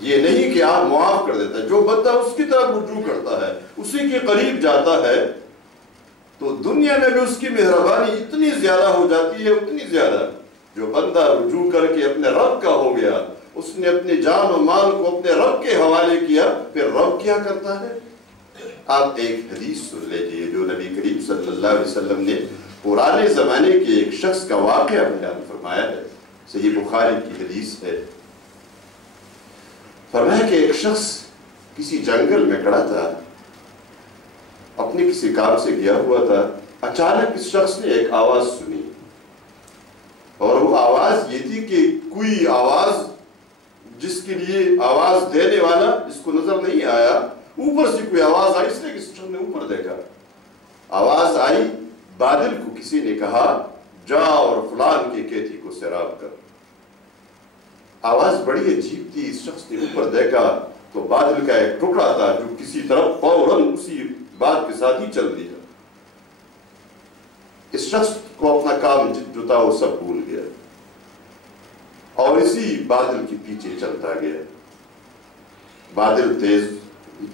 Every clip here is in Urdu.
یہ نہیں کہ آپ معاف کر دیتا ہے، جو بندہ اس کی طرف رجوع کرتا ہے، اسی کے قریب جاتا ہے، تو دنیا میں بھی اس کی مہربانی اتنی زیادہ ہو جاتی ہے، اتنی زیادہ. جو بندہ رجوع کر کے اپنے رب کا ہو گیا، اس نے اپنے جان و مال کو اپنے رب کے حوالے کیا، پھر رب کیا کرتا ہے؟ آپ ایک حدیث سن لیجئے جو نبی کریم صلی اللہ علیہ وسلم نے پرانے زمانے کے ایک شخص کا واقعہ بیان فرمایا ہے. صحیح بخاری کی حدیث ہے. فرمایا کہ ایک شخص کسی جنگل میں کھڑا تھا، اپنے کسی کام سے گیا ہوا تھا. اچانک اس شخص نے ایک آواز سنی، اور وہ آواز یہ تھی کہ کوئی آواز جس کے لیے آواز دینے والا اس کو نظر نہیں آیا، اوپر سے کوئی آواز آئی. اس نے کسی شخص نے اوپر دیکھا، آواز آئی، بادل کو کسی نے کہا جا اور فلان کے کھیتی کو سیراب کر. آواز بڑی عجیب تھی. اس شخص نے اوپر دیکھا تو بادل کا ایک ٹکڑا تھا جو کسی طرف فوراً اسی بات کے ساتھ ہی چل دیا. اس شخص کو اپنا کام جو تھا وہ سب بھول گیا اور اسی بادل کے پیچھے چلتا گیا. بادل تیز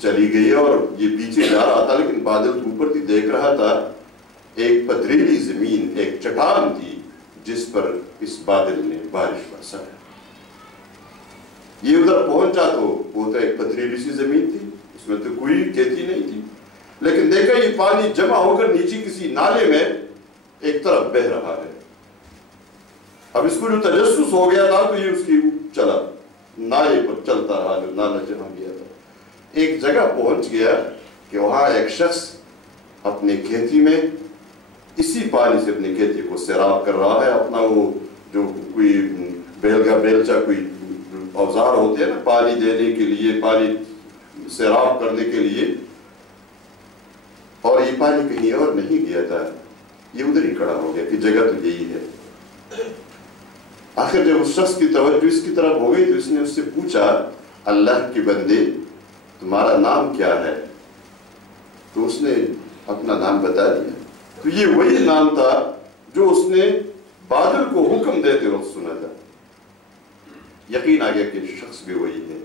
چلی گئی اور یہ پیچھے جا رہا تھا، لیکن بادل کے اوپر تھی دیکھ رہا تھا ایک پتھریلی زمین، ایک چٹان تھی جس پر اس بادل نے بارش برسایا. یہ ادھر پہنچا تو وہ تو ایک پتھریلی سی زمین تھی، اس میں تو کوئی کھیتی نہیں تھی، لیکن دیکھا یہ پانی جمع ہو کر نیچے کسی نالے میں ایک طرف بہ رہا ہے. اب اس کو جو تجسس ہو گیا تھا تو یہ اس کی چلا نالے پر چلتا رہا، جو نالا جہاں گیا تھا. ایک جگہ پہنچ گیا کہ وہاں ایک شخص اپنے کھیتی میں اسی پانی سے اپنی کھیتی کو سیراب کر رہا ہے. اپنا وہ جو کوئی بیل کا بیلچا، کوئی اوزار ہوتے ہیں نا پانی دینے کے لیے، پانی سیراب کرنے کے لیے، اور یہ پانی کہیں اور نہیں گیا تھا، یہ ادھر ہی کھڑا ہو گیا کہ جگہ تو یہی ہے. آخر جب اس شخص کی توجہ اس کی طرف ہو گئی تو اس نے اس سے پوچھا اللہ کے بندے تمہارا نام کیا ہے؟ تو اس نے اپنا نام بتا دیا. تو یہ وہی نام تھا جو اس نے بادل کو حکم دیتے وقت سنا تھا. یقین آ گیا کہ شخص بھی وہی ہے.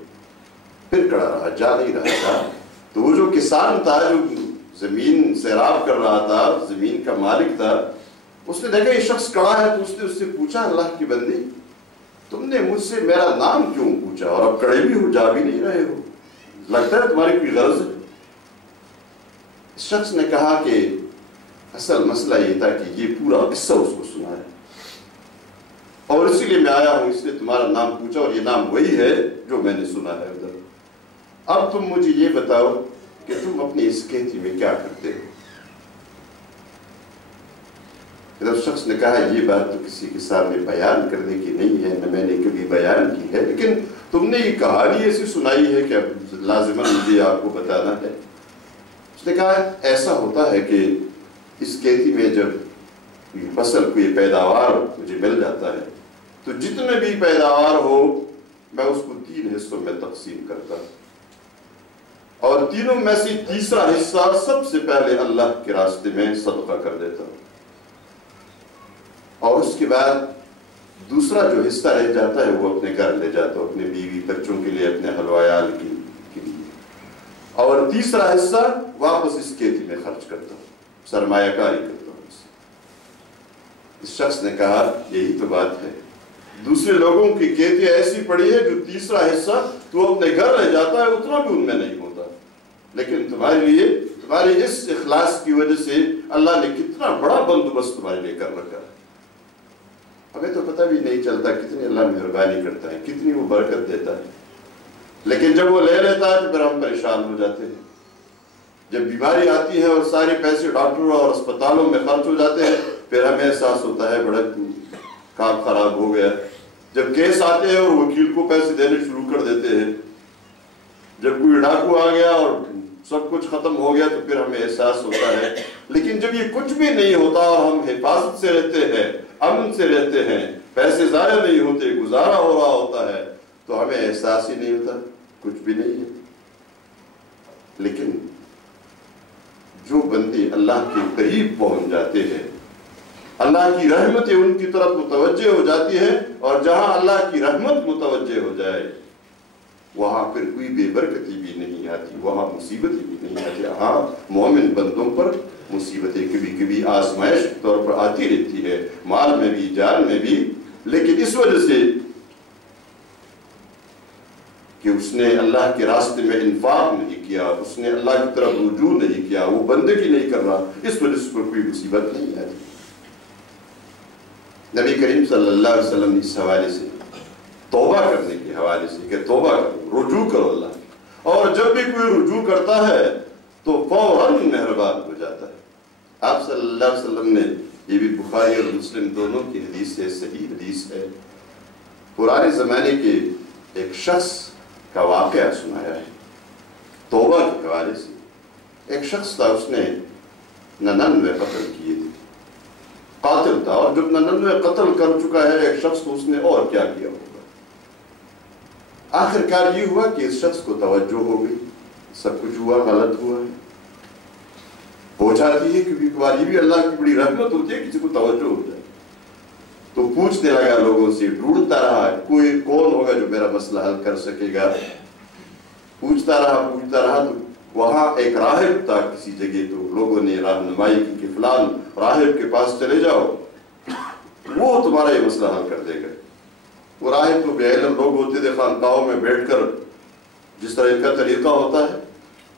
پھر کھڑا رہا، جا نہیں رہا تھا. تو وہ جو کسان تھا جو زمین سیراب کر رہا تھا، زمین کا مالک تھا، اس نے دیکھا یہ شخص کھڑا ہے تو اس نے اس سے پوچھا اللہ کی بندی تم نے مجھ سے میرا نام کیوں پوچھا اور اب کھڑے بھی ہو، جا بھی نہیں رہے ہو، لگتا ہے تمہاری کوئی غرض ہے؟ اس شخص نے کہا کہ اصل مسئلہ یہ تھا کہ یہ پورا قصہ اس کو سنا ہے اور اسی لیے میں آیا ہوں، اس لیے تمہارا نام پوچھا اور یہ نام وہی ہے جو میں نے سنا ہے ادھر. اب تم مجھے یہ بتاؤ کہ تم اپنی اس کھیتی میں کیا کرتے ہو؟ اس شخص نے کہا یہ بات تو کسی کے سامنے بیان کرنے کی نہیں ہے، نہ میں نے کبھی بیان کی ہے، لیکن تم نے یہ کہانی ایسی سنائی ہے کہ اب لازماً مجھے آپ کو بتانا ہے. اس نے کہا ایسا ہوتا ہے کہ اس کھیتی میں جب فصل کوئی پیداوار مجھے مل جاتا ہے تو جتنے بھی پیداوار ہو میں اس کو 3 حصوں میں تقسیم کرتا ہوں، اور تینوں میں سے تیسرا حصہ سب سے پہلے اللہ کے راستے میں صدقہ کر دیتا ہوں، اور اس کے بعد دوسرا جو حصہ رہ جاتا ہے وہ اپنے گھر لے جاتا ہوں، اپنے بیوی بچوں کے لیے، اپنے اہل و عیال کے لیے، اور تیسرا حصہ واپس اس کھیتی میں خرچ کرتا ہوں، سرمایہ کاری کرتا ہوں. اس شخص نے کہا یہی تو بات ہے، دوسرے لوگوں کی کھیتی ایسی پڑی ہے جو تیسرا حصہ تو اپنے گھر رہ جاتا ہے اتنا بھی ان میں نہیں ہوتا، لیکن تمہارے لیے تمہارے اس اخلاص کی وجہ سے اللہ نے کتنا بڑا بندوبست تمہارے لیے کر رکھا ہے. ہمیں تو پتہ بھی نہیں چلتا کتنی اللہ مہربانی کرتا ہے، کتنی وہ برکت دیتا ہے، لیکن جب وہ لے لیتا ہے تو پھر ہم پریشان ہو جاتے ہیں. جب بیماری آتی ہے اور سارے پیسے ڈاکٹروں اور اسپتالوں میں خرچ ہو جاتے ہیں پھر ہمیں احساس ہوتا ہے بڑا کام خراب ہو گیا. جب کیس آتے ہیں اور وکیل کو پیسے دینے شروع کر دیتے ہیں، جب کوئی ڈاکو آ گیا اور سب کچھ ختم ہو گیا تو پھر ہمیں احساس ہوتا ہے. لیکن جب یہ کچھ بھی نہیں ہوتا اور ہم حفاظت سے رہتے ہیں، امن سے رہتے ہیں، پیسے ضائع نہیں ہوتے، گزارا ہو رہا ہوتا ہے، تو ہمیں احساس ہی نہیں ہوتا کچھ بھی نہیں ہے. لیکن جو بندے اللہ کے قریب پہنچ جاتے ہیں، اللہ کی رحمتیں ان کی طرف متوجہ ہو جاتی ہیں، اور جہاں اللہ کی رحمت متوجہ ہو جائے وہاں پھر کوئی بے برکتی بھی نہیں آتی، وہاں مصیبتیں بھی نہیں آتی۔ ہاں مومن بندوں پر مصیبتیں کبھی کبھی آزمائش کے طور پر آتی رہتی ہے، مال میں بھی جان میں بھی، لیکن اس وجہ سے کہ اس نے اللہ کے راستے میں انفاق نہیں کیا، اس نے اللہ کی طرف رجوع نہیں کیا، وہ بندگی نہیں کر رہا، اس وجہ سے کوئی مصیبت نہیں آتی۔ نبی کریم صلی اللہ علیہ وسلم نے اس حوالے سے توبہ کرنے کے حوالے سے کہ توبہ کرو، رجوع کرو اللہ کی، اور جب بھی کوئی رجوع کرتا ہے تو فوراً مہربان ہو جاتا ہے۔ آپ صلی اللہ علیہ وسلم نے، یہ بھی بخاری اور مسلم دونوں کی حدیث ہے، صحیح حدیث ہے، پرانے زمانے کے ایک شخص کا واقعہ سنایا ہے توبہ کے حوالے سے۔ ایک شخص تھا، اس نے 99 قتل کیے تھے، قاتل تھا، اور جب 99 قتل کر چکا ہے ایک شخص تو اس نے اور کیا کیا ہوگا۔ آخر کار یہ ہوا کہ اس شخص کو توجہ ہو گئی، سب کچھ ہوا، غلط ہوا ہے، ہو جاتی ہے، کبھی کبھار یہ بھی اللہ کی بڑی رحمت ہوتی ہے کسی کو توجہ ہو جائے۔ تو پوچھنے لگا لوگوں سے، ڈھونڈتا رہا کوئی کون ہوگا جو میرا مسئلہ حل کر سکے گا، پوچھتا رہا تو وہاں ایک راہب تھا کسی جگہ، تو لوگوں نے رہنمائی کی کہ فلان راہب کے پاس چلے جاؤ، وہ تمہارا یہ مسئلہ حل کر دے گا۔ وہ راہب تو بے علم لوگ ہوتے تھے، خانقاہوں میں بیٹھ کر جس طرح ان کا طریقہ ہوتا ہے،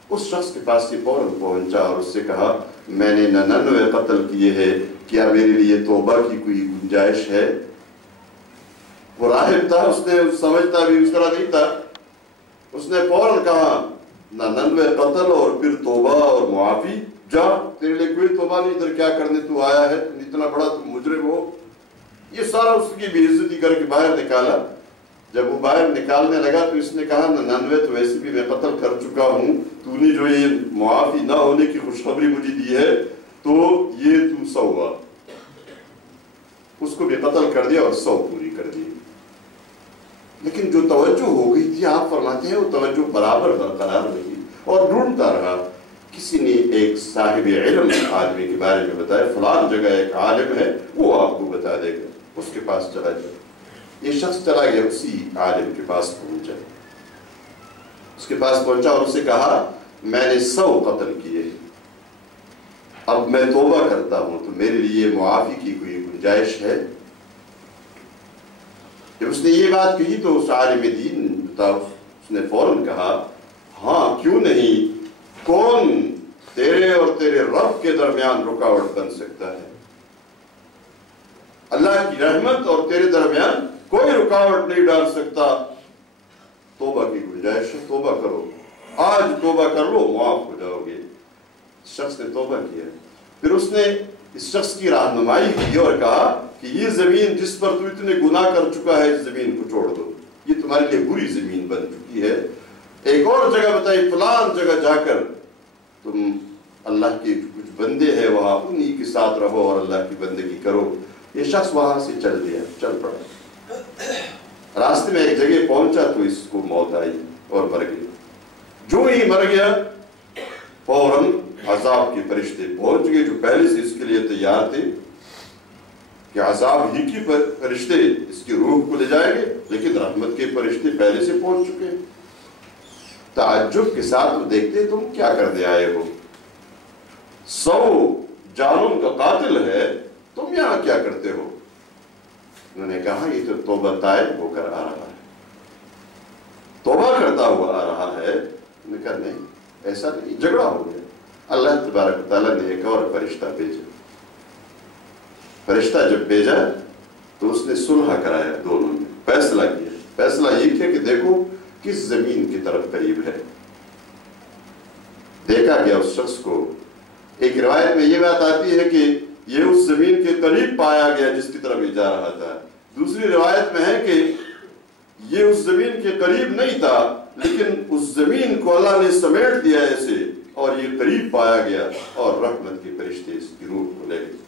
اس شخص کے پاس یہ فوراً پہنچا اور اس سے کہا میں نے 99 قتل کیے ہیں، کیا میرے لیے توبہ کی کوئی گنجائش ہے؟ وہ راہب تھا، اس نے سمجھتا بھی اس طرح نہیں تھا، اس نے فوراً کہا 99 قتل اور پھر توبہ اور معافی، جا تیرے لیے کوئی توبہ نہیں، ادھر کیا کرنے تو آیا ہے، اتنا بڑا تم مجرم ہو۔ یہ سارا اس کی بے عزتی کر کے باہر نکالا۔ جب وہ باہر نکالنے لگا تو اس نے کہا 99 تو ویسے بھی میں قتل کر چکا ہوں، تو نے جو یہ معافی نہ ہونے کی خوشخبری مجھے دی ہے تو یہ تو 100 ہوا۔ اس کو بھی قتل کر دیا اور 100 پوری کر دی۔ لیکن جو توجہ ہو گئی تھی، آپ فرماتے ہیں وہ توجہ برابر برقرار رہی اور ڈھونڈتا رہا۔ کسی نے ایک صاحب علم آدمی کے بارے میں بتایا، فلان جگہ ایک عالم ہے، وہ آپ کو بتا دے گا، اس کے پاس چلا جائے۔ یہ شخص چلا گیا، اسی عالم کے پاس پہنچا، اس کے پاس پہنچا اور اسے کہا میں نے 100 قتل کیے، اب میں توبہ کرتا ہوں، تو میرے لیے معافی کی کوئی گنجائش ہے؟ جب اس نے یہ بات کہی تو اس عالم دین بتاؤ، اس نے فوراً کہا ہاں کیوں نہیں، کون تیرے اور تیرے رب کے درمیان رکاوٹ بن سکتا ہے؟ اللہ کی رحمت اور تیرے درمیان کوئی رکاوٹ نہیں ڈال سکتا۔ توبہ کی گنجائش ہے، توبہ کرو، آج توبہ کر لو، معاف ہو جاؤ گے۔ شخص نے توبہ کیا، پھر اس نے اس شخص کی رہنمائی کی اور کہا کہ یہ زمین جس پر تو اتنے گناہ کر چکا ہے، اس زمین کو چھوڑ دو، یہ تمہارے لیے بری زمین بن چکی ہے۔ ایک اور جگہ بتائی، فلان جگہ جا کر تم اللہ کے کچھ بندے ہیں وہاں، انہی کے ساتھ رہو اور اللہ کی بندگی کرو۔ یہ شخص وہاں سے چل دیا، چل پڑا، راستے میں ایک جگہ پہنچا تو اس کو موت آئی اور مر گیا۔ جو ہی مر گیا فوراً عذاب کے فرشتے پہنچ گئے جو پہلے سے اس کے لیے تیار تھے کہ عذاب ہی کی فرشتے اس کی روح کو لے جائیں گے، لیکن رحمت کے فرشتے پہلے سے پہنچ چکے ہیں۔ تعجب کے ساتھ وہ دیکھتے تم کیا کرنے آئے ہو، 100 جانوں کا قاتل ہے، تم یہاں کیا کرتے ہو؟ انہوں نے کہا یہ تو توبہ طائب ہو کر آ رہا ہے، توبہ کرتا ہوا آ رہا ہے۔ انہوں نے کہا نہیں ایسا نہیں، جھگڑا ہو گیا۔ اللہ تبارک تعالیٰ نے ایک اور فرشتہ بھیجا، فرشتہ جب بھیجا تو اس نے صلح کرایا، دونوں نے فیصلہ کیا۔ فیصلہ یہ کیا کہ دیکھو کس زمین کی طرف قریب ہے۔ دیکھا گیا اس شخص کو، ایک روایت میں یہ بات آتی ہے کہ یہ اس زمین کے قریب پایا گیا جس کی طرف یہ جا رہا تھا۔ دوسری روایت میں ہے کہ یہ اس زمین کے قریب نہیں تھا، لیکن اس زمین کو اللہ نے سمیٹ دیا ایسے اور یہ قریب پایا گیا اور رحمت کے فرشتے اس کی روح کو لے گئے۔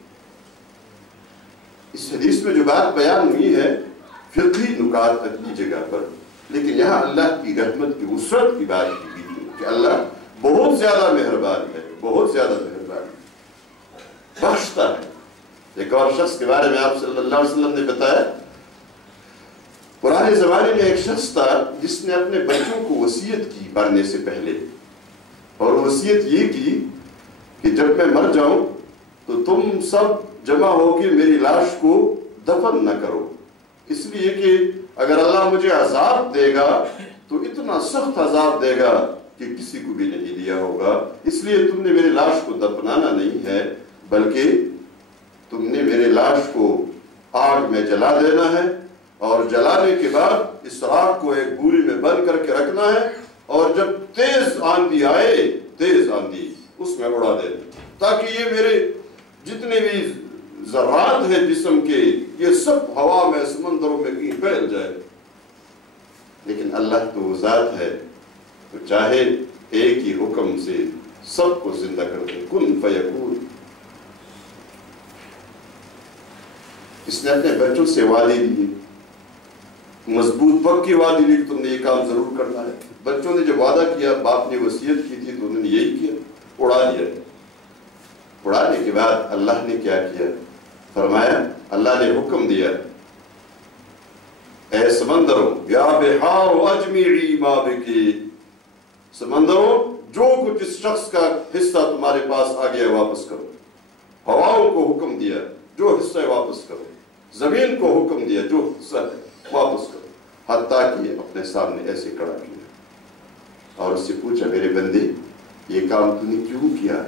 اس حدیث میں جو بات بیان ہوئی ہے فقہی نکات اپنی جگہ پر، لیکن یہاں اللہ کی رحمت کی وسعت کی بات کی گئی کہ اللہ بہت زیادہ مہربان ہے، بہت زیادہ مہربان ہے، بخشتا ہے۔ ایک اور شخص کے بارے میں آپ صلی اللہ علیہ وسلم نے بتایا، پرانے زمانے میں ایک شخص تھا جس نے اپنے بچوں کو وصیت کی مرنے سے پہلے، اور وصیت یہ کی کہ جب میں مر جاؤں تو تم سب جمع ہو کے میری لاش کو دفن نہ کرو، اس لیے کہ اگر اللہ مجھے عذاب دے گا تو اتنا سخت عذاب دے گا کہ کسی کو بھی نہیں دیا ہوگا، اس لیے تم نے میری لاش کو دفنانا نہیں ہے بلکہ تم نے میرے لاش کو آگ میں جلا دینا ہے، اور جلانے کے بعد اس راکھ کو ایک بوری میں بند کر کے رکھنا ہے، اور جب تیز آندھی آئے، تیز آندھی اس میں اڑا دینا، تاکہ یہ میرے جتنے بھی ذرات ہیں جسم کے یہ سب ہوا میں سمندروں میں کہیں پھیل جائے۔ لیکن اللہ تو وہ ذات ہے تو چاہے ایک ہی حکم سے سب کو زندہ کر دے، کن فیکون۔ اس نے اپنے بچوں سے وعدے لیے، مضبوط پکی وعدے لی کہ تم نے یہ کام ضرور کرنا ہے۔ بچوں نے جب وعدہ کیا، باپ نے وصیت کی تھی تو انہوں نے یہی کیا، اڑا دیا۔ اڑانے کے بعد اللہ نے کیا کیا؟ فرمایا، اللہ نے حکم دیا، اے سمندروں، یا بحار اجمعی ما بکی، سمندروں جو کچھ اس شخص کا حصہ تمہارے پاس آ گیا واپس کرو۔ ہواؤں کو حکم دیا جو حصہ ہے واپس کرو، زمین کو حکم دیا جو حصہ ہے واپس کرو، حتیٰ کہ اپنے سامنے ایسے کھڑا کیا اور اس سے پوچھا، میرے بندے یہ کام تو نے کیوں کیا؟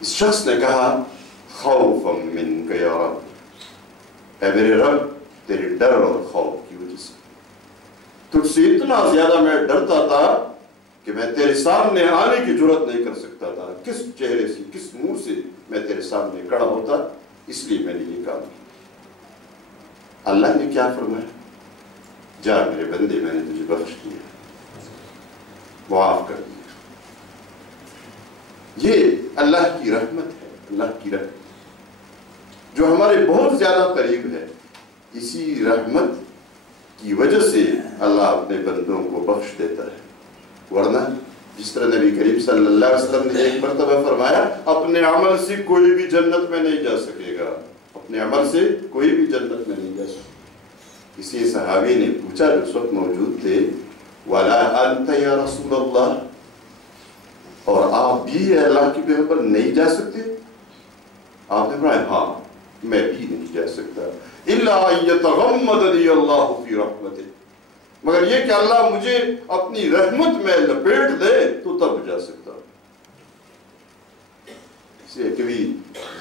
اس شخص نے کہا، خوفا منک یا رب، اے میرے رب تیرے ڈر اور خوف کی وجہ سے، تجھ سے اتنا زیادہ میں ڈرتا تھا کہ میں تیرے سامنے آنے کی جرات نہیں کر سکتا تھا، کس چہرے سے کس منہ سے میں تیرے سامنے کھڑا ہوتا، اس لیے میں نے یہ کام کیا۔ اللہ نے کیا فرمایا؟ جا میرے بندے، میں نے تجھے بخش دیا، معاف کر دیا۔ یہ اللہ کی رحمت ہے، اللہ کی رحمت جو ہمارے بہت زیادہ قریب ہے۔ اسی رحمت کی وجہ سے اللہ اپنے بندوں کو بخش دیتا ہے، ورنہ جس طرح نبی کریم صلی اللہ علیہ وسلم نے ایک مرتبہ فرمایا، اپنے عمل سے کوئی بھی جنت میں نہیں جا سکے گا، اپنے عمل سے کوئی بھی جنت میں نہیں جا سکے۔ کسی صحابی نے پوچھا جو اس وقت موجود تھے، وَلَا أَنْتَ يَا رَسُولَ اللَّهِ، اور آپ بھی اللہ کی پیغمبر نہیں جا سکتے؟ آپ نے فرمایا، ہاں میں بھی نہیں جا سکتا، إِلَّا أَن يَتَغَمَّدَنِيَ اللَّهُ فِي رَحْمَتِهِ، مگر یہ کہ اللہ مجھے اپنی رحمت میں لپیٹ دے تو تب جا سکتا۔ اس لیے کبھی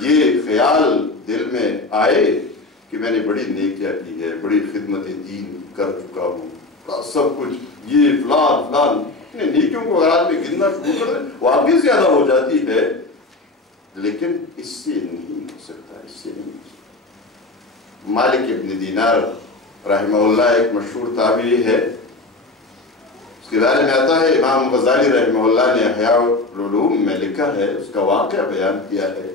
یہ خیال دل میں آئے کہ میں نے بڑی نیکیاں کی ہے، بڑی خدمت دین کر چکا ہوں، سب کچھ یہ فلان فلان، نیکیوں کو اگر آدمی گننا شروع کر دے واقعی زیادہ ہو جاتی ہے، لیکن اس سے نہیں ہو سکتا، اس سے نہیں ہو سکتا۔ مالک ابن دینار رحمہ اللہ ایک مشہور تابعی ہے، اس کے بارے میں آتا ہے، امام غزالی رحمہ اللہ نے احیاء العلوم میں لکھا ہے، اس کا واقعہ بیان کیا ہے۔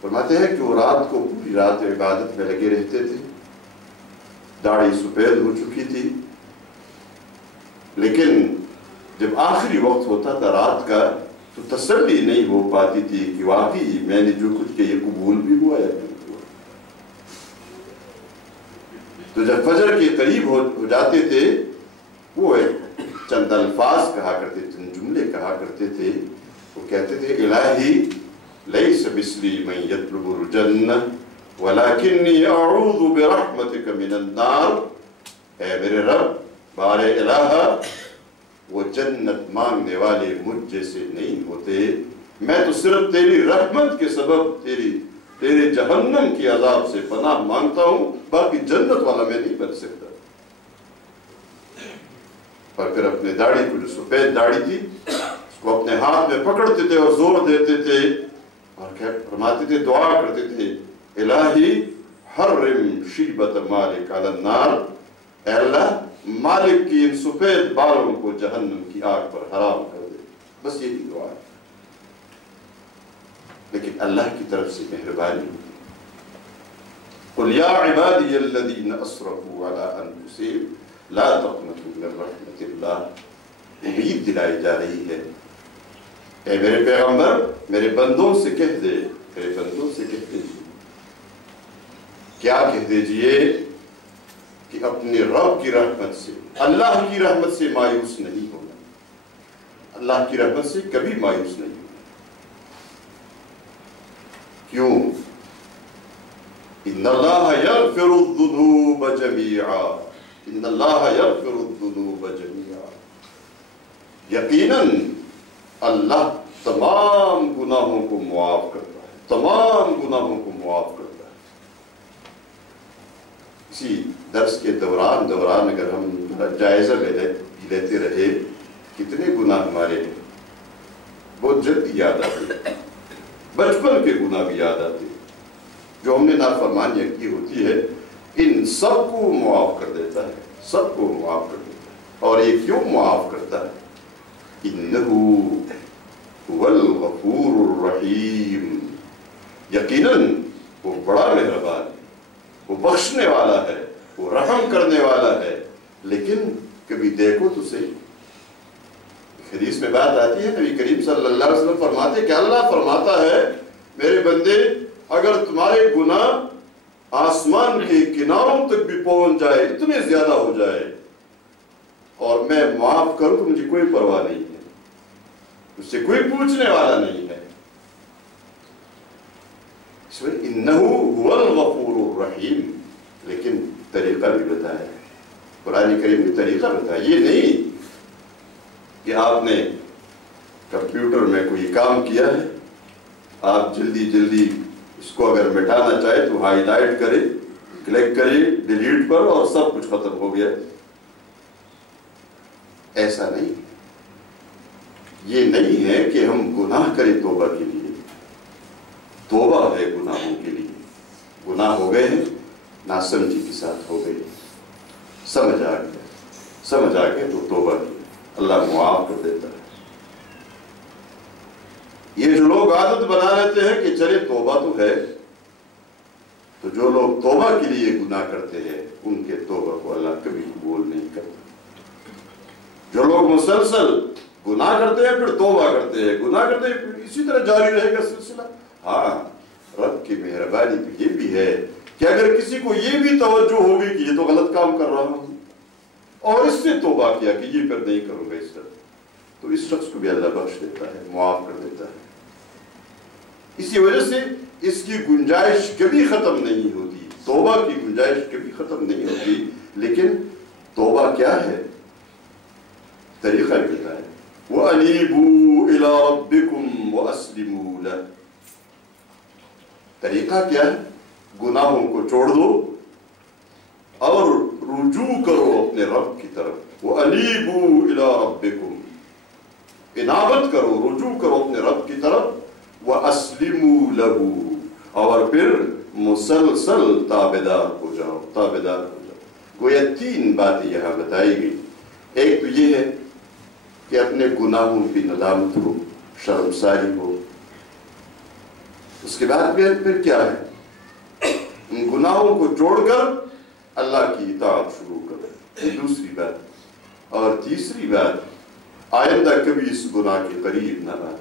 فرماتے ہیں کہ وہ رات کو پوری رات عبادت میں لگے رہتے تھے، داڑھی سفید ہو چکی تھی، لیکن جب آخری وقت ہوتا تھا رات کا تو تسلی نہیں ہو پاتی تھی کہ واقعی میں نے جو کچھ کیا یہ قبول بھی ہوا یا نہیں ہوا۔ تو جب فجر کے قریب ہو جاتے تھے، وہ چند الفاظ کہا کرتے تھے، چند جملے کہا کرتے تھے، وہ کہتے تھے، الہی لیس مثلی من یطلب الجنہ ولکنی اعوذ برحمتک من النار، اے میرے رب بار الہ، وہ جنت مانگنے والے مجھ جیسے نہیں ہوتے، میں تو صرف تیری رحمت کے سبب تیرے جہنم کی عذاب سے پناہ مانگتا ہوں، باقی جنت والا میں نہیں بن سکتا۔ اور پھر اپنے داڑھی کو، جو سفید داڑھی تھی، اس کو اپنے ہاتھ میں پکڑتے تھے اور زور دیتے تھے اور فرماتے تھے، دعا کرتے تھے، الہی حرم شیبت مالک علی النار، اے اللہ مالک کی ان سفید بالوں کو جہنم کی آگ پر حرام کر دے، بس یہی دعا ہے۔ لیکن اللہ کی طرف سے مہربانی ہوتی ہے۔ قل یا عبادی الذین اسرفوا علی انفسہم لا تقنطوا من رحمت اللہ، امید دلائی جا رہی ہے، اے میرے پیغمبر میرے بندوں سے کہہ دے، میرے بندوں سے کہہ دیجیے، کیا کہہ دیجیے؟ کہ اپنے رب کی رحمت سے، اللہ کی رحمت سے مایوس نہیں ہونا، اللہ کی رحمت سے کبھی مایوس نہیں ہونا۔ کیوں؟ ان اللہ یغفر الذنوب جمیعا، ان اللہ یغفر الذنوب جمیعا، یقیناً اللہ تمام گناہوں کو معاف کرتا ہے، تمام گناہوں کو معاف کرتا ہے۔ اسی درس کے دوران اگر ہم جائزہ لیتے رہے کتنے گناہ ہمارے ہیں، بہت جلدی یاد آتے، بچپن کے گناہ بھی یاد آتے جو ہم نے نافرمانیاں کی ہوتی ہے، ان سب کو معاف کر دیتا ہے، سب کو معاف کر دیتا ہے۔ اور یہ کیوں معاف کرتا ہے؟ انہو هو الغفور الرحیم، یقیناً وہ بڑا مہربان ہے، وہ بخشنے والا ہے، وہ رحم کرنے والا ہے۔ لیکن کبھی دیکھو تو صحیح، حدیث میں بات آتی ہے، نبی کریم صلی اللہ علیہ وسلم فرماتے کہ اللہ فرماتا ہے میرے بندے اگر تمہارے گناہ آسمان کے کناروں تک بھی پہنچ جائے، اتنے زیادہ ہو جائے، اور میں معاف کروں تو مجھے کوئی پرواہ نہیں ہے، اس سے کوئی پوچھنے والا نہیں ہے۔ اس میں انہو هو الغفور الرحیم، لیکن طریقہ بھی بتایا ہے، قرآن کریم نے طریقہ بتایا۔ یہ نہیں کہ آپ نے کمپیوٹر میں کوئی کام کیا ہے، آپ جلدی جلدی اس کو اگر مٹانا چاہے تو ہائی لائٹ کرے، کلک کرے ڈیلیٹ پر اور سب کچھ ختم ہو گیا۔ ایسا نہیں، یہ نہیں ہے کہ ہم گناہ کریں توبہ کے لیے، توبہ ہے گناہوں کے لیے، گناہ ہو گئے ہیں ناسمجھی کے ساتھ ہو گئے، سمجھ آ گیا تو توبہ کی، اللہ معاف کر دیتا ہے۔ یہ جو لوگ عادت بنا لیتے ہیں کہ چلے توبہ تو ہے، تو جو لوگ توبہ کے لیے گناہ کرتے ہیں ان کے توبہ کو اللہ کبھی قبول نہیں کرتا۔ جو لوگ مسلسل گناہ کرتے ہیں پھر توبہ کرتے ہیں، گناہ کرتے ہیں پھر اسی طرح جاری رہے گا سلسلہ۔ ہاں، رب کی مہربانی تو یہ بھی ہے کہ اگر کسی کو یہ بھی توجہ ہوگی کہ یہ تو غلط کام کر رہا ہوں اور اس سے توبہ کیا کہ یہ پھر نہیں کروں گا اس طرح، تو اس شخص کو بھی اللہ بخش دیتا ہے، معاف کر دیتا ہے۔ اسی وجہ سے اس کی گنجائش کبھی ختم نہیں ہوتی، توبہ کی گنجائش کبھی ختم نہیں ہوتی۔ لیکن توبہ کیا ہے؟ طریقہ کیا ہے؟ وَأَنِيبُوا إِلَىٰ رَبِّكُمْ وَأَسْلِمُوا لَهُ، طریقہ کیا ہے؟ گناہوں کو چھوڑ دو اور رجوع کرو اپنے رب کی طرف۔ وَأَنِيبُوا إِلَىٰ رَبِّكُمْ، انابت کرو، رجوع کرو اپنے رب کی طرف۔ وَأَسْلِمُوا لَهُ، اور پھر مسلسل تابعدار ہو جاؤ، تابعدار ہو جاؤ۔ گویا تین باتیں یہاں بتائی گئی۔ ایک تو یہ ہے کہ اپنے گناہوں کی ندامت ہو، شرمساری ہو۔ اس کے بعد پھر کیا ہے؟ ان گناہوں کو چھوڑ کر اللہ کی اطاعت شروع کرو، یہ دوسری بات۔ اور تیسری بات، آئندہ کبھی اس گناہ کے قریب نہ آئے۔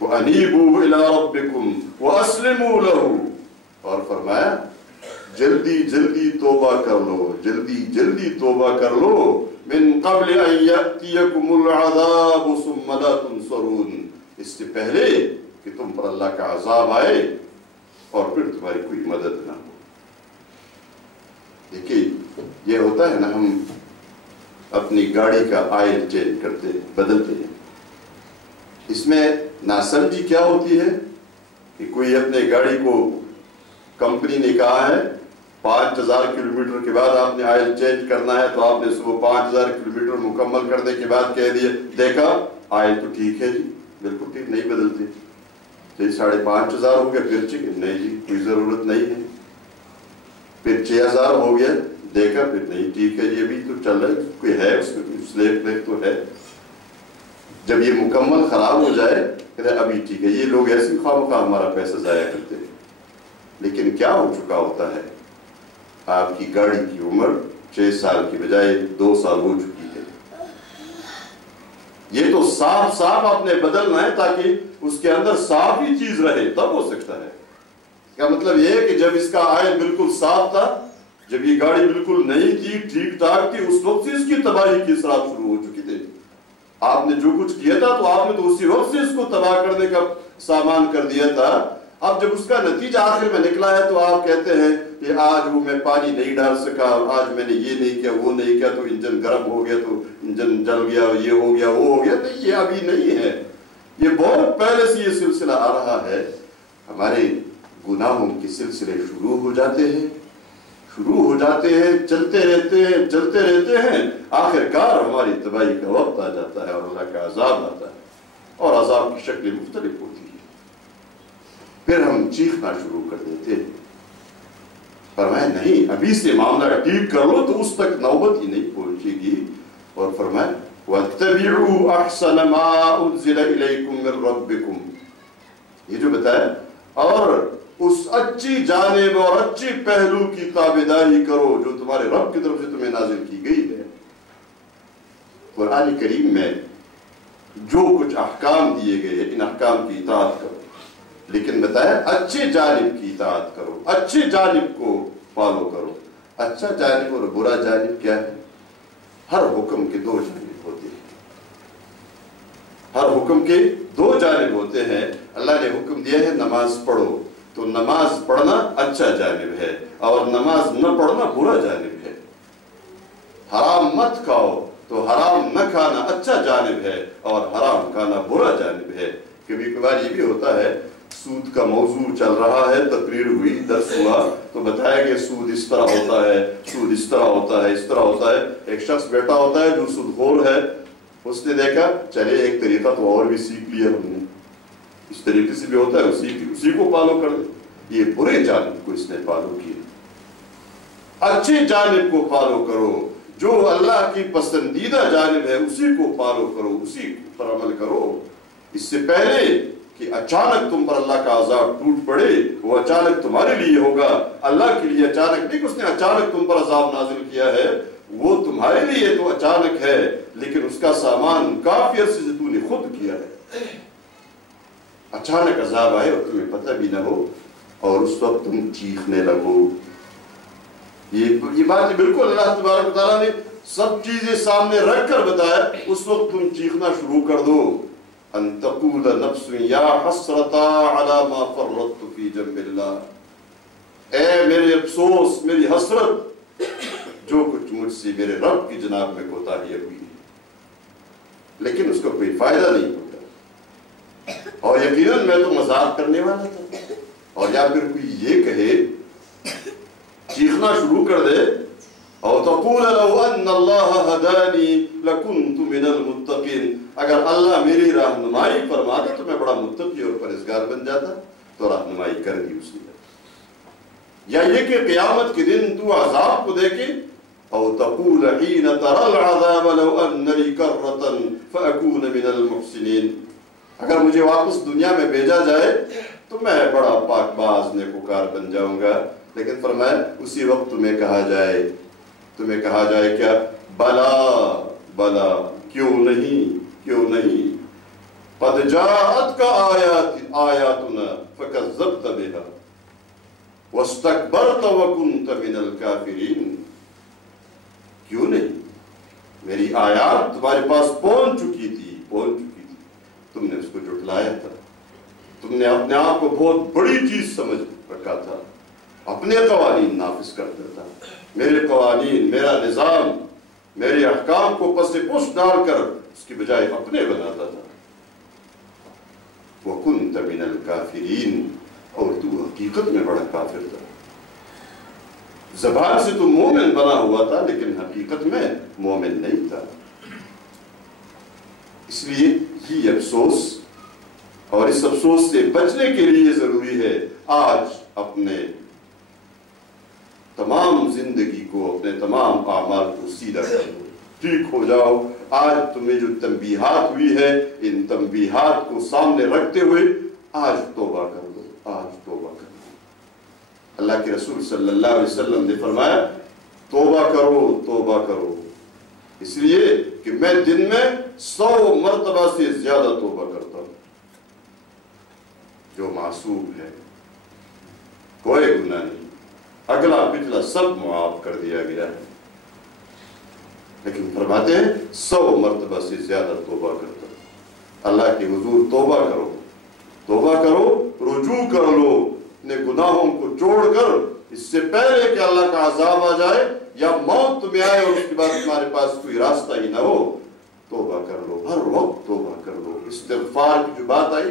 وَأَنِيبُوا إِلَىٰ رَبِّكُمْ وَأَسْلِمُوا لَهُ، اور فرمایا جلدی جلدی توبہ کر لو، جلدی جلدی توبہ کر لو، من قبل ان یأتیکم العذاب ثم لا تنصرون، اس سے پہلے کہ تم پر اللہ کا عذاب آئے اور پھر تمہاری کوئی مدد نہ ہو۔ دیکھیے یہ ہوتا ہے نا، ہم اپنی گاڑی کا آئل چینج کرتے ہیں، بدلتے ہیں، اس میں ناسمجھی کیا ہوتی ہے کہ کوئی اپنے گاڑی کو، کمپنی نے کہا ہے 5000 کلومیٹر کے بعد آپ نے آئل چینج کرنا ہے، تو آپ نے صبح 5000 کلومیٹر مکمل کرنے کے بعد کہہ دیا، دیکھا آئل تو ٹھیک ہے جی، بالکل ٹھیک، نہیں بدلتے۔ تو 5500 ہو گیا، پھر چیک نہیں جی کوئی ضرورت نہیں ہے۔ پھر 6000 ہو گیا، دیکھا پھر نہیں ٹھیک ہے جی، ابھی تو چل رہا ہے، کوئی ہے اس میں کوئی سلیپ ولیپ تو ہے۔ جب یہ مکمل خراب ہو جائے کہتے ہیں ابھی ٹھیک ہے۔ یہ لوگ ایسے خواہ مخواہ ہمارا پیسہ ضائع کرتے ہیں، لیکن کیا ہو چکا ہوتا ہے؟ آپ کی گاڑی کی عمر 6 سال کی بجائے 2 سال ہو چکی ہے۔ یہ تو صاف صاف آپ نے بدلنا ہے تاکہ اس کے اندر صاف ہی چیز رہے، تب ہو سکتا ہے۔ کا مطلب یہ ہے کہ جب اس کا آئل بالکل صاف تھا، جب یہ گاڑی بالکل نہیں تھی، ٹھیک ٹھاک تھی، اس وقت سے اس کی تباہی کے اثرات شروع ہو چکے تھے۔ آپ نے جو کچھ کیا تھا تو آپ نے تو اسی وقت سے اس کو تباہ کرنے کا سامان کر دیا تھا۔ اب جب اس کا نتیجہ آخر میں نکلا ہے تو آپ کہتے ہیں کہ آج وہ میں پانی نہیں ڈال سکا، آج میں نے یہ نہیں کیا، وہ نہیں کیا، تو انجن گرم ہو گیا، تو انجن جل گیا، یہ ہو گیا، وہ ہو گیا۔ نہیں، یہ ابھی نہیں ہے، یہ بہت پہلے سے یہ سلسلہ آ رہا ہے۔ ہمارے گناہوں کے سلسلے شروع ہو جاتے ہیں، چلتے رہتے ہیں، آخر کار ہماری تباہی کا وقت آ جاتا ہے اور اللہ کا عذاب آتا ہے، اور عذاب کی شکلیں مختلف ہوتی ہیں۔ پھر ہم چیخنا شروع کر دیتے ہیں۔ فرمایا نہیں، ابھی سے معاملہ ٹھیک کر لو تو اس تک نوبت ہی نہیں پہنچے گی۔ اور فرمایا وَاتَّبِعُوا أَحْسَنَ مَا أُنزِلَ إِلَيْكُم مِّن رَّبِّكُم، یہ جو بتایا، اور اس اچھی جانب اور اچھی پہلو کی تابعداری کرو جو تمہارے رب کی طرف سے تمہیں نازل کی گئی ہے۔ قرآن کریم میں جو کچھ احکام دیے گئے ان احکام کی اطاعت کرو، لیکن بتایا اچھی جانب کی اطاعت کرو، اچھی جانب کو فالو کرو۔ اچھا جانب اور برا جانب کیا ہے؟ ہر حکم کے دو جانب ہوتے ہیں، ہر حکم کے دو جانب ہوتے ہیں۔ اللہ نے حکم دیا ہے نماز پڑھو، تو نماز پڑھنا اچھا جانب ہے، اور نماز نہ پڑھنا برا جانب ہے۔ حرام مت کھاؤ، تو حرام نہ کھانا اچھا جانب ہے، اور حرام کھانا برا جانب ہے۔ کبھی کبھار یہ بھی ہوتا ہے، سود کا موضوع چل رہا ہے، تقریر ہوئی، درس ہوا، تو بتایا کہ سود اس طرح ہوتا ہے، سود اس طرح ہوتا ہے، اس طرح ہوتا ہے۔ ایک شخص بیٹھا ہوتا ہے جو سود خور ہے، اس نے دیکھا چلے ایک طریقہ تو اور بھی سیکھ لیا ہم نے، اس طریقے سے بھی ہوتا ہے، اسی کو فالو کر دے۔ یہ برے جانب کو اس نے فالو کیا۔ اچھی جانب کو فالو کرو، جو اللہ کی پسندیدہ جانب ہے اسی کو فالو کرو، اسی پر عمل کرو۔ اس سے پہلے کہ اچانک تم پر اللہ کا عذاب ٹوٹ پڑے، وہ اچانک تمہارے لیے ہوگا، اللہ کے لیے اچانک نہیں کہ اس نے اچانک تم پر عذاب نازل کیا ہے، وہ تمہارے لیے تو اچانک ہے، لیکن اس کا سامان کافی عرصے سے تو نے خود کیا ہے۔ اچانک عذاب آئے اور تمہیں پتہ بھی نہ ہو، اور اس وقت تم چیخنے لگو۔ یہ بات بالکل اللہ تبارک و تعالیٰ نے سب چیزیں سامنے رکھ کر بتایا، اس وقت تم چیخنا شروع کر دو۔ ان تقول نفس یا حسرتا علی ما فرطت فی جنب اللہ، اے میرے افسوس، میری حسرت، جو کچھ مجھ سے میرے رب کی جناب میں کوتاہی ہوئی ہے، لیکن اس کا کوئی فائدہ نہیں ہوتا، اور یقیناً میں تو مذاق کرنے والا تھا۔ اور یا پھر کوئی یہ کہے، چیخنا شروع کر دے، او تقول لو ان اللہ ہدانی لکنت من المتقین، اگر اللہ میری رہنمائی فرماتا تو میں بڑا متقی اور پرہیزگار بن جاتا، تو رہنمائی کر دی اس نے۔ یا یہ کہ قیامت کے دن تو عذاب کو دیکھے، او تقول حین تری العذاب لو ان لی کرۃ فاکون من المحسنین، اگر مجھے واپس دنیا میں بھیجا جائے تو میں بڑا پاک باز نیکوکار بن جاؤں گا۔ لیکن فرمایا اسی وقت تمہیں کہا جائے کیا؟ بلا بلا، کیوں نہیں، کیوں نہیں، قد جاءتک آیاتنا فکذبت بها واستکبرت وکنت من الکافرین، کیوں نہیں، میری آیات تمہارے پاس پہنچ چکی تھی، تم نے اس کو جھٹلایا تھا، تم نے اپنے آپ کو بہت بڑی چیز سمجھ رکھا تھا، اپنے قوانین نافذ کرتا تھا، میرے قوانین، میرا نظام، میرے احکام کو پس پش ڈال کر اس کی بجائے اپنے بناتا تھا۔ وَكُنْتَ مِنَ الْكَافِرِينَ، اور تو حقیقت میں بڑا کافر تھا، زبان سے تو مومن بنا ہوا تھا لیکن حقیقت میں مومن نہیں تھا۔ اس لیے یہ افسوس، اور اس افسوس سے بچنے کے لیے ضروری ہے آج اپنے تمام زندگی کو، اپنے تمام اعمال کو سیدھا کر دو، ٹھیک ہو جاؤ۔ آج تمہیں جو تنبیہات ہوئی ہے، ان تنبیہات کو سامنے رکھتے ہوئے آج توبہ کر دو، آج توبہ کر دو۔ اللہ کے رسول صلی اللہ علیہ وسلم نے فرمایا توبہ کرو، توبہ کرو، اس لیے کہ میں دن میں 100 مرتبہ سے زیادہ توبہ کرتا ہوں۔ جو معصوم ہے، کوئی گناہ نہیں، اگلا پچھلا سب معاف کر دیا گیا ہے، لیکن فرماتے ہیں 100 مرتبہ سے زیادہ توبہ کرتا اللہ کے حضور توبہ کرو، رجوع کر لو اپنے گناہوں کو چھوڑ کر، اس سے پہلے کہ اللہ کا عذاب آ جائے یا موت تمہیں آئے اور اس کے بعد تمہارے پاس کوئی راستہ ہی نہ ہو، توبہ کر لو، ہر وقت توبہ کر لو۔ استغفار کی جو بات آئی،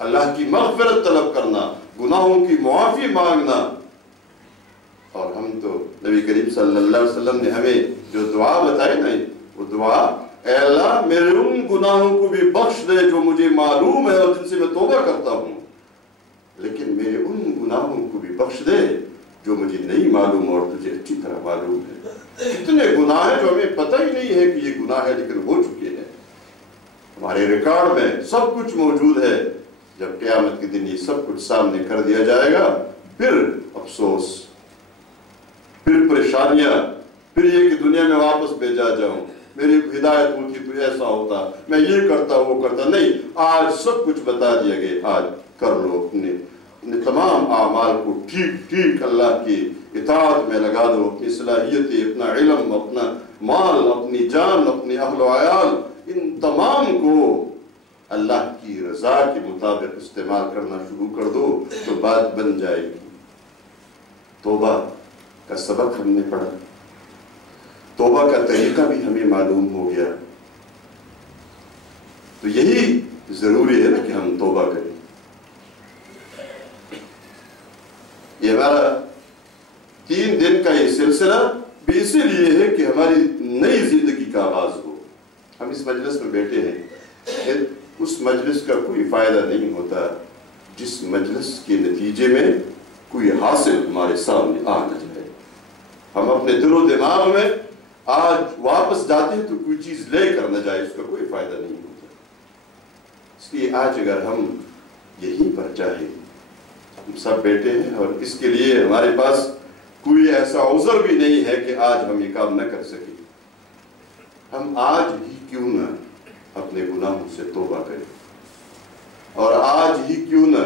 اللہ کی مغفرت طلب کرنا، گناہوں کی معافی مانگنا، اور ہم تو نبی کریم صلی اللہ علیہ وسلم نے ہمیں جو دعا بتائی نا، وہ دعا، اے اللہ میرے ان گناہوں کو بھی بخش دے جو مجھے معلوم ہے اور جن سے میں توبہ کرتا ہوں، لیکن میرے ان گناہوں کو بھی بخش دے جو مجھے نہیں معلوم اور تجھے اچھی طرح معلوم ہے۔ کتنے گناہ ہیں جو ہمیں پتہ ہی نہیں ہے کہ یہ گناہ ہے لیکن ہو چکے ہیں، ہمارے ریکارڈ میں سب کچھ موجود ہے۔ جب قیامت کے دن یہ سب کچھ سامنے کر دیا جائے گا، پھر افسوس، پھر پریشانیاں، پھر یہ کہ دنیا میں واپس بھیجا جاؤں، میری ہدایت ہوتی تو ایسا ہوتا، میں یہ کرتا وہ کرتا، نہیں، آج سب کچھ بتا دیا گیا، آج کر لو اپنے تمام اعمال کو ٹھیک اللہ کی اطاعت میں لگا دو، اپنی صلاحیتیں، اپنا علم، اپنا مال، اپنی جان، اپنی اہل و عیال، ان تمام کو اللہ کی رضا کے مطابق استعمال کرنا شروع کر دو تو بات بن جائے گی۔ توبہ کا سبق ہم نے پڑھا، توبہ کا طریقہ بھی ہمیں معلوم ہو گیا، تو یہی ضروری ہے نا کہ ہم توبہ کریں۔ یہ ہمارا 3 دن کا یہ سلسلہ بھی اسی لیے ہے کہ ہماری نئی زندگی کا آغاز ہو۔ ہم اس مجلس میں بیٹھے ہیں، اس مجلس کا کوئی فائدہ نہیں ہوتا جس مجلس کے نتیجے میں کوئی حاصل ہمارے سامنے آ نہ جائے۔ ہم اپنے دل و دماغ میں آج واپس جاتے ہیں تو کوئی چیز لے کر نہ جائے، اس کا کوئی فائدہ نہیں ہوتا۔ اس لیے آج اگر ہم یہیں پر چاہیں، ہم سب بیٹھے ہیں اور اس کے لیے ہمارے پاس کوئی ایسا عذر بھی نہیں ہے کہ آج ہم یہ کام نہ کر سکیں، ہم آج ہی کیوں نہ اپنے گناہوں سے توبہ کریں، اور آج ہی کیوں نہ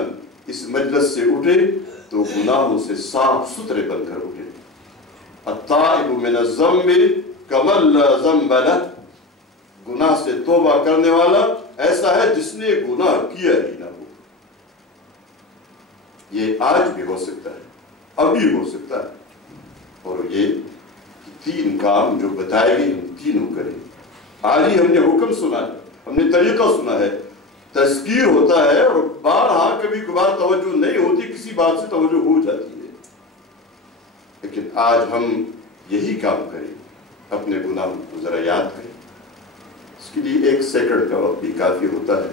اس مجلس سے اٹھے تو گناہوں سے صاف ستھرے بن کر اٹھے۔ التائب من الذنب کمن لا ذنب لہ، گناہ سے توبہ کرنے والا ایسا ہے جس نے گناہ کیا ہی نہ ہو۔ یہ آج بھی ہو سکتا ہے، ابھی ہو سکتا ہے، اور یہ 3 کام جو بتائے گئے ہم تینوں کریں۔ آج ہی ہم نے حکم سنا ہے، ہم نے طریقہ سنا ہے، تذکیر ہوتا ہے اور بارہا کبھی کبھار توجہ نہیں ہوتی، کسی بات سے توجہ ہو جاتی ہے، لیکن آج ہم یہی کام کریں، اپنے گناہوں کو ذرا یاد کریں۔ اس کے لیے 1 سیکنڈ کا وقت بھی کافی ہوتا ہے۔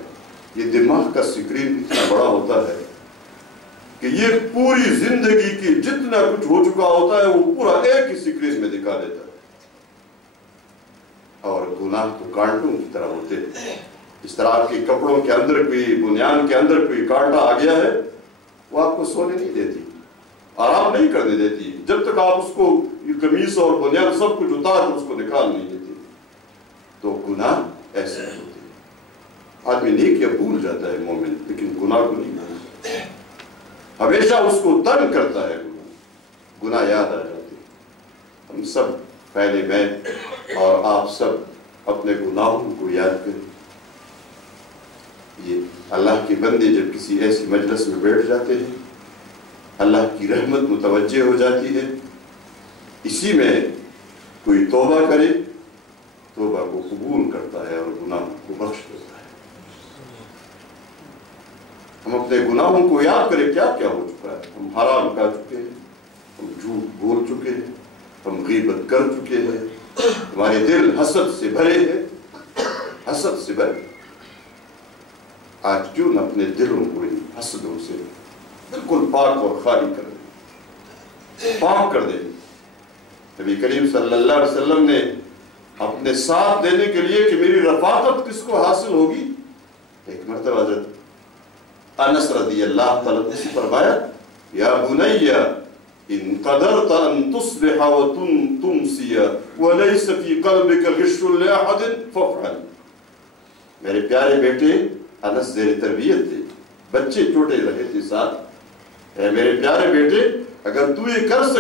یہ دماغ کا سکرین اتنا بڑا ہوتا ہے کہ یہ پوری زندگی کی جتنا کچھ ہو چکا ہوتا ہے وہ پورا ایک ہی سکرین میں دکھا دیتا ہے، اور گناہ تو کانٹوں کی طرح ہوتے ہیں۔ اس طرح آپ کے کپڑوں کے اندر کوئی بنیان کے اندر کوئی کانٹا آ گیا ہے، وہ آپ کو سونے نہیں دیتی، آرام نہیں کرنے دیتی، جب تک آپ اس کو قمیص اور بنیان سب کچھ اتار کر اس کو نکال نہیں دیتی۔ تو گناہ ایسے ہوتے ہیں، آدمی نیکیاں بھول جاتا ہے مومن، لیکن گناہ کو نہیں بھولتا، ہمیشہ اس کو تنگ کرتا ہے گناہ یاد آ جاتے ہیں۔ ہم سب، پہلے میں اور آپ سب اپنے گناہوں کو یاد کریں۔ یہ اللہ کے بندے جب کسی ایسی مجلس میں بیٹھ جاتے ہیں، اللہ کی رحمت متوجہ ہو جاتی ہے، اسی میں کوئی توبہ کرے، توبہ کو قبول کرتا ہے اور گناہوں کو بخش دیتا ہے۔ ہم اپنے گناہوں کو یاد کریں، کیا کیا ہو چکا ہے۔ ہم حرام کھا چکے ہیں، ہم جھوٹ بول چکے ہیں، ہم غیبت کر چکے ہیں، ہمارے دل حسد سے بھرے ہیں، حسد سے بھرے۔ آج کیوں نہ اپنے دلوں کو ان حسدوں سے بالکل پاک اور خالی کر دیں، پاک کر دیں۔ نبی کریم صلی اللہ علیہ وسلم نے اپنے ساتھ دینے کے لیے کہ میری رفاقت کس کو حاصل ہوگی، ایک مرتبہ حضرت انس رضی اللہ تعالیٰ عنہ سے فرمایا، یا بنی ان قدرت ان تصبح وتمسی وليس في قلبك غش لاحد فافعل۔ میرے پیارے بیٹے، انس زیر تربیت تھے، بچے چھوٹے رہے تھے ساتھ، اے میرے پیارے بیٹے، اگر تو یہ کر سکے